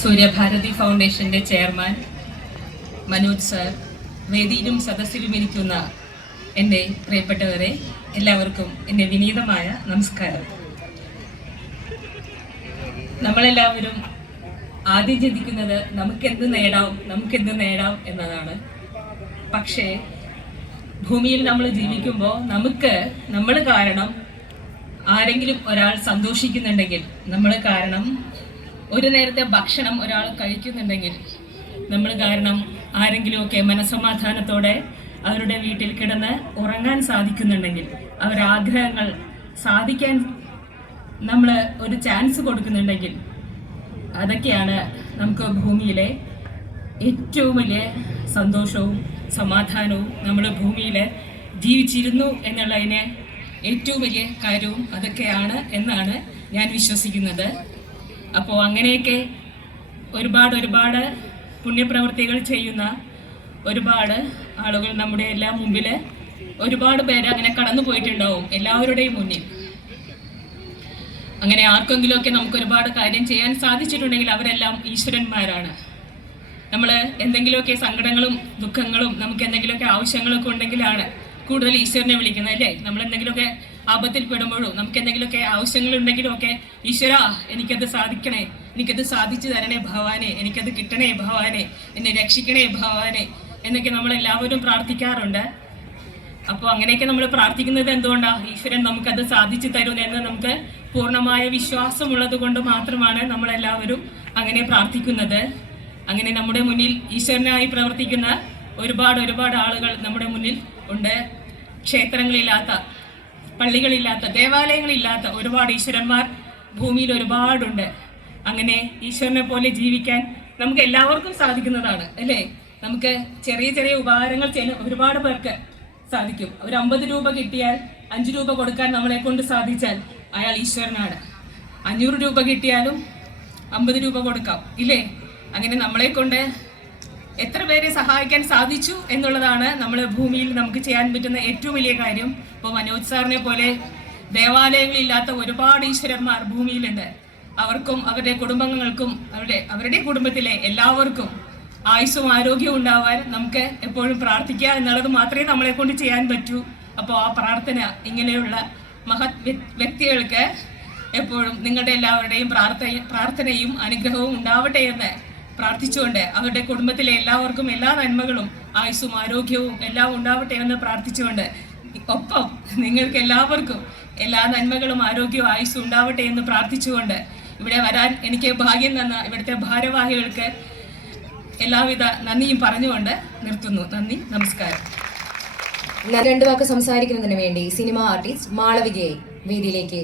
സൂര്യഭാരതി ഫൗണ്ടേഷന്റെ chairman Manoj sir വേദിയിലും സദസ്സിലും ഇരിക്കുന്ന എന്റെ പ്രിയപ്പെട്ടവരെ എല്ലാവർക്കും എന്റെ വിനീതമായ നമസ്കാരം. നമ്മളെല്ലാവരും ആദ്യം ചിന്തിക്കുന്നത് നമുക്കെന്ത് നേടാം നമുക്കെന്ത് നേടാം എന്നതാണ്. പക്ഷേ ഭൂമിയിൽ നമ്മൾ ജീവിക്കുമ്പോൾ നമുക്ക് നമ്മൾ കാരണം ആരെങ്കിലും ഒരാൾ സന്തോഷിക്കുന്നുണ്ടെങ്കിൽ നമ്മൾ കാരണം ഒരു നേരത്തെ ഭക്ഷണം ഒരാൾ കഴിക്കുന്നുണ്ടെങ്കിൽ നമ്മൾ കാരണം ആരെങ്കിലുമൊക്കെ മനസമാധാനത്തോടെ അവരുടെ വീട്ടിൽ കിടന്ന് ഉറങ്ങാൻ സാധിക്കുന്നുണ്ടെങ്കിൽ അവരാഗ്രഹങ്ങൾ സാധിക്കാൻ നമ്മൾ ഒരു ചാൻസ് കൊടുക്കുന്നുണ്ടെങ്കിൽ അതൊക്കെയാണ് നമുക്ക് ഭൂമിയിലെ ഏറ്റവും വലിയ സന്തോഷവും സമാധാനവും നമ്മൾ ഭൂമിയിൽ ജീവിച്ചിരുന്നു എന്നുള്ളതിന് ഏറ്റവും വലിയ കാര്യവും അതൊക്കെയാണ് എന്നാണ് ഞാൻ വിശ്വസിക്കുന്നത്. അപ്പോൾ അങ്ങനെയൊക്കെ ഒരുപാട് ഒരുപാട് പുണ്യപ്രവൃത്തികൾ ചെയ്യുന്ന ഒരുപാട് ആളുകൾ നമ്മുടെ എല്ലാം മുമ്പിൽ ഒരുപാട് പേര് അങ്ങനെ കടന്നു പോയിട്ടുണ്ടാവും എല്ലാവരുടെയും മുന്നിൽ. അങ്ങനെ ആർക്കെങ്കിലുമൊക്കെ നമുക്ക് ഒരുപാട് കാര്യം ചെയ്യാൻ സാധിച്ചിട്ടുണ്ടെങ്കിൽ അവരെല്ലാം ഈശ്വരന്മാരാണ്. നമ്മൾ എന്തെങ്കിലുമൊക്കെ സങ്കടങ്ങളും ദുഃഖങ്ങളും നമുക്ക് എന്തെങ്കിലുമൊക്കെ ആവശ്യങ്ങളൊക്കെ ഉണ്ടെങ്കിലാണ് കൂടുതൽ ഈശ്വരനെ വിളിക്കുന്നത് അല്ലേ? നമ്മൾ എന്തെങ്കിലുമൊക്കെ ആപത്തിൽ പെടുമ്പോഴും നമുക്ക് എന്തെങ്കിലുമൊക്കെ ആവശ്യങ്ങളുണ്ടെങ്കിലും ഒക്കെ ഈശ്വര എനിക്കത് സാധിക്കണേ എനിക്കത് സാധിച്ചു തരണേ ഭവാനെ എനിക്കത് കിട്ടണേ ഭവാനെ എന്നെ രക്ഷിക്കണേ ഭവാനെ എന്നൊക്കെ നമ്മൾ എല്ലാവരും പ്രാർത്ഥിക്കാറുണ്ട്. അപ്പോൾ അങ്ങനെയൊക്കെ നമ്മൾ പ്രാർത്ഥിക്കുന്നത് എന്തുകൊണ്ടാണ് ഈശ്വരൻ നമുക്കത് സാധിച്ചു തരുന്നതെന്ന് നമുക്ക് പൂർണമായ വിശ്വാസമുള്ളത് കൊണ്ട് മാത്രമാണ് നമ്മളെല്ലാവരും അങ്ങനെ പ്രാർത്ഥിക്കുന്നത്. അങ്ങനെ നമ്മുടെ മുന്നിൽ ഈശ്വരനായി പ്രവർത്തിക്കുന്ന ഒരുപാട് ഒരുപാട് ആളുകൾ നമ്മുടെ മുന്നിൽ ഉണ്ട്. ക്ഷേത്രങ്ങളില്ലാത്ത പള്ളികളില്ലാത്ത ദേവാലയങ്ങളില്ലാത്ത ഒരുപാട് ഈശ്വരന്മാർ ഭൂമിയിൽ ഒരുപാടുണ്ട്. അങ്ങനെ ഈശ്വരനെ പോലെ ജീവിക്കാൻ നമുക്ക് എല്ലാവർക്കും സാധിക്കുന്നതാണ് അല്ലേ? നമുക്ക് ചെറിയ ചെറിയ ഉപകാരങ്ങൾ ചെയ്യാൻ ഒരുപാട് പേർക്ക് സാധിക്കും. ഒരു അമ്പത് രൂപ കിട്ടിയാൽ അഞ്ച് രൂപ കൊടുക്കാൻ നമ്മളെ കൊണ്ട് സാധിച്ചാൽ അയാൾ ഈശ്വരനാണ്. അഞ്ഞൂറ് രൂപ കിട്ടിയാലും അമ്പത് രൂപ കൊടുക്കാം ഇല്ലേ? അങ്ങനെ നമ്മളെ കൊണ്ട് എത്ര പേരെ സഹായിക്കാൻ സാധിച്ചു എന്നുള്ളതാണ് നമ്മൾ ഭൂമിയിൽ നമുക്ക് ചെയ്യാൻ പറ്റുന്ന ഏറ്റവും വലിയ കാര്യം. ഇപ്പോൾ മനോജ് സാറിനെ പോലെ ദേവാലയങ്ങളില്ലാത്ത ഒരുപാട് ഈശ്വരന്മാർ ഭൂമിയിലുണ്ട്. അവർക്കും അവരുടെ കുടുംബങ്ങൾക്കും അവരുടെ അവരുടെ കുടുംബത്തിലെ എല്ലാവർക്കും ആയുസ്സും ആരോഗ്യവും ഉണ്ടാവാൻ നമുക്ക് എപ്പോഴും പ്രാർത്ഥിക്കുക എന്നുള്ളത് മാത്രമേ നമ്മളെ കൊണ്ട് ചെയ്യാൻ പറ്റൂ. അപ്പോൾ ആ പ്രാർത്ഥന ഇങ്ങനെയുള്ള മഹത് വ്യ- വ്യക്തികൾക്ക് എപ്പോഴും നിങ്ങളുടെ എല്ലാവരുടെയും പ്രാർത്ഥന പ്രാർത്ഥനയും അനുഗ്രഹവും ഉണ്ടാവട്ടെ എന്ന് പ്രാർത്ഥിച്ചുകൊണ്ട് അവരുടെ കുടുംബത്തിലെ എല്ലാവർക്കും എല്ലാ നന്മകളും ആയുസ്സും ആരോഗ്യവും എല്ലാം ഉണ്ടാവട്ടെ എന്ന് പ്രാർത്ഥിച്ചുകൊണ്ട് ഒപ്പം നിങ്ങൾക്ക് എല്ലാവർക്കും എല്ലാ നന്മകളും ആരോഗ്യവും ആയുസ്സും ഉണ്ടാവട്ടെ എന്ന് പ്രാർത്ഥിച്ചുകൊണ്ട് ഇവിടെ വരാൻ എനിക്ക് ഭാഗ്യം തന്ന ഇവിടുത്തെ ഭാരവാഹികൾക്ക് എല്ലാവിധ നന്ദിയും പറഞ്ഞുകൊണ്ട് നിർത്തുന്നു. നന്ദി നമസ്കാരം. രണ്ടു വാക്ക് സംസാരിക്കുന്നതിന് വേണ്ടി സിനിമ ആർട്ടിസ്റ്റ് മാളവികയെ വേദിയിലേക്ക്